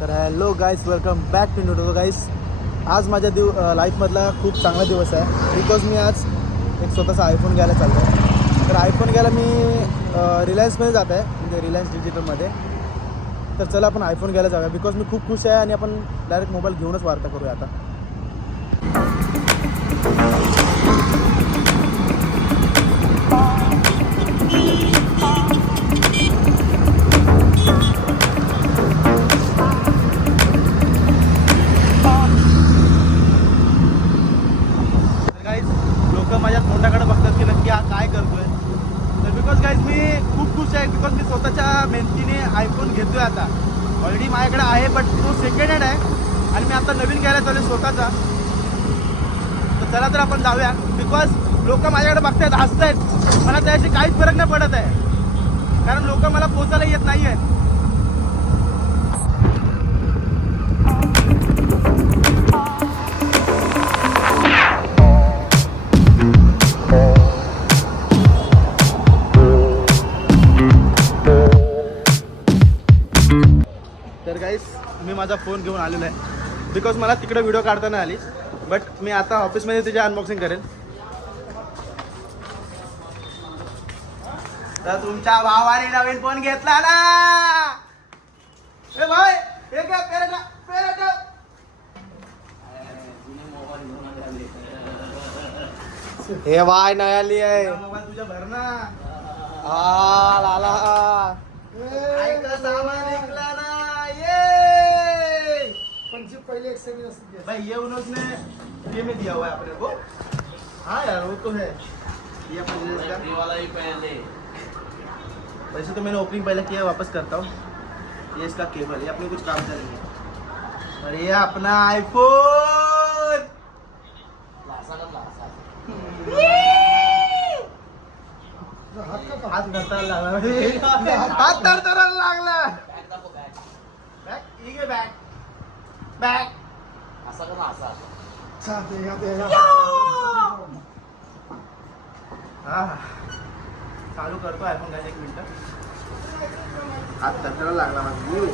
तर hello guys, welcome back to new guys. आज माझ्या लाईफमधला खूप चांगला दिवस आहे बिकॉज मी आज एक स्वतःचा आयफोन घ्यायला चाललो आहे. तर आयफोन घ्यायला मी रिलायन्समध्ये जात आहे, म्हणजे रिलायन्स डिजिटलमध्ये. तर चला आपण आयफोन घ्यायला जाऊया बिकॉज मी खूप खुश आहे आणि आपण डायरेक्ट मोबाईल घेऊनच वार्ता करूया आता. माझ्या तोंडाकडे बघतात की नक्की हा काय करतोय. तर बिकॉज गाईज मी खूप खुश आहे बिकॉज मी स्वतःच्या मेहनतीने आयफोन घेतोय. आता ऑलरेडी माझ्याकडे आहे बट तो सेकंड हँड आहे आणि मी आता नवीन घ्यायला चालू स्वतःचा. तर चला तर आपण जाऊया बिकॉज लोक माझ्याकडे बघतायत, हसतायत. मला त्याशी काहीच फरक नाही पडत आहे कारण लोक मला पोचायला येत नाही आहेत. तर गाईस मी माझा फोन घेऊन आलेलो आहे बिकॉज मला तिकडे व्हिडिओ काढता नाही आली. बट मी आता ऑफिसमध्ये त्याची अनबॉक्सिंग करेन. तर तुमच्या भावाने नवीन फोन घेतला ना. ए भाई हे काय पेरेटा हे भाई नया लिया आहे मोबाईल तुझ्या भर ना. हा लाला ऐका सामान निकला ना. पहले भाई ये उन्होंने ये में दिया हुआ है अपने को. हाँ यार वो तो है. ये अपने वाला ही पहले. वैसे तो मैंने ओपनिंग पहले किया, वापस करता हूँ. ये इसका केबल, ये अपने कुछ काम करेंगे. और ये अपना आईफोन. हाथ धरताना लागला. बॅग बॅग बॅग असा कसा असा चालू करतो आयफोन घ्यायला. 1 मिनिट. हात धरताना लागला माझा.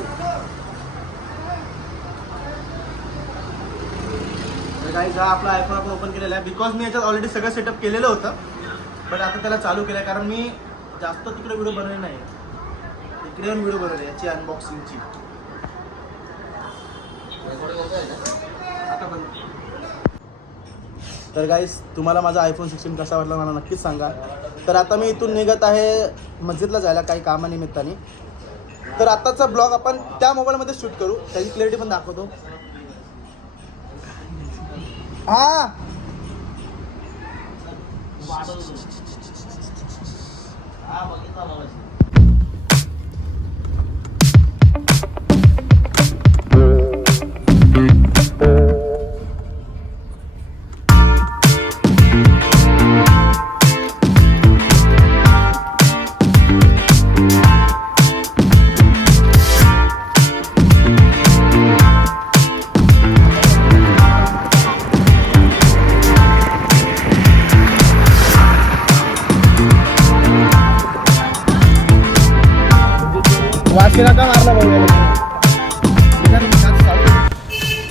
गाईज हा आपला आयफोन आपण ओपन केलेला आहे बिकॉज मी याच्यात ऑलरेडी सगळं सेटअप केलेलं होतं. बट आता त्याला चालू केलं आहे कारण मी जास्त तिकडे व्हिडिओ बनवले नाही, इकडे येऊन व्हिडिओ बनवले याची अनबॉक्सिंगची. तर गाईस तुम्हाला माझा आयफोन 16 कसा वाटला मला नक्कीच सांगा. तर आता मी इथून निघत आहे मस्जिदला जायला काही कामानिमित्ताने. तर आताचा ब्लॉग आपण त्या मोबाईलमध्ये शूट करू, त्याची क्लॅरिटी पण दाखवतो. हा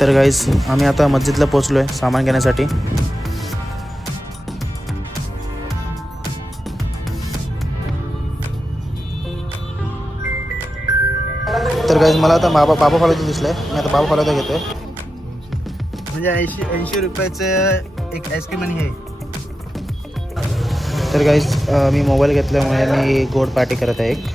तर गाईज आम्ही आता मस्जिदला पोहोचलो आहे सामान घेण्यासाठी. तर गाईज मला आता बाबा फालुदा दिसलाय. मी आता बाबा फालुदा घेतोय. म्हणजे 80 रुपयाचं एक आईस्क्रीम आणि हे. तर गाईज मी मोबाईल घेतल्यामुळे मी गोड पार्टी करत आहे एक.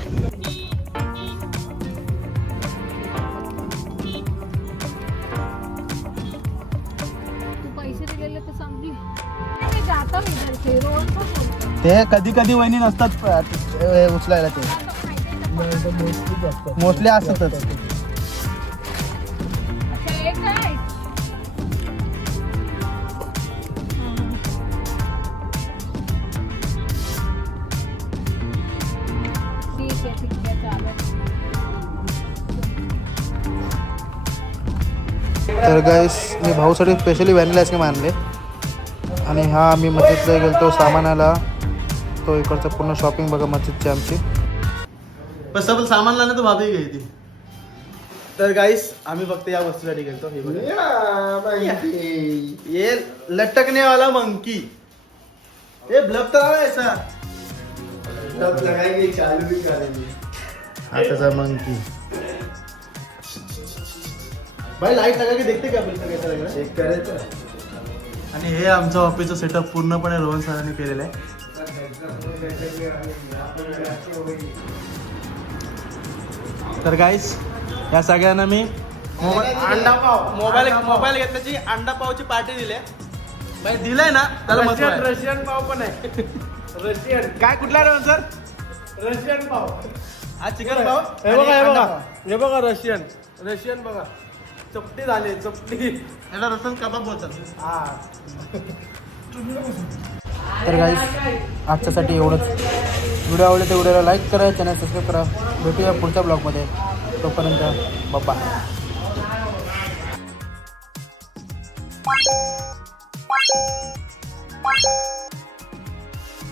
ते कधी कधी वहिनी नसतात उचलायला, ते मोस्टली असतातच. तर गाईस मी भाऊसाठी स्पेशली व्हॅनिला आईस्क्रीम आणले. आणि हा आम्ही मस्जिदला गेलो सामानाला. तो इकडचं पूर्ण शॉपिंग बघा मस्जिदची आमची. पण सब सामान लाने तो भाभी गई थी. तर गाईस आम्ही फक्त या वस्तूसाठी गेलतो. हे बघा. ये लटकने वाला मंकी. ये ब्लब तर आहे ऐसा. चालू भी करेंगे. हा त्याचा मंकी. भाई लाईट लगा के देखते क्या आपल्याला कैसा लग रहा है? चेक करायचं. आणि हे आमचं ऑफिसचं सेटअप पूर्णपणे रोहन सरांनी केलेलं आहे. तर गाईस या सगळ्यांना मी अंडा पाव. मोबाईल घेतल्याची अंडा पावची पार्टी दिली आहे. भाई दिलंय ना त्याला महत्व आहे. रशियन पाव पण आहे. रशियन काय कुठला रोहन सर? रशियन पाव. हा चिकन पाव. हे बघा हे आणि अंडा बघा पाव. हे बघा रशियन बघा. चपटी झाले चपटी. याला रसन कबाब बोलतात. हा. तर गाईस आजच्यासाठी एवढंच. व्हिडिओ आवडले तर व्हिडिओला लाईक करा, चॅनल सबस्क्राईब करा. भेटूया पुढच्या ब्लॉगमध्ये. तोपर्यंत बाय.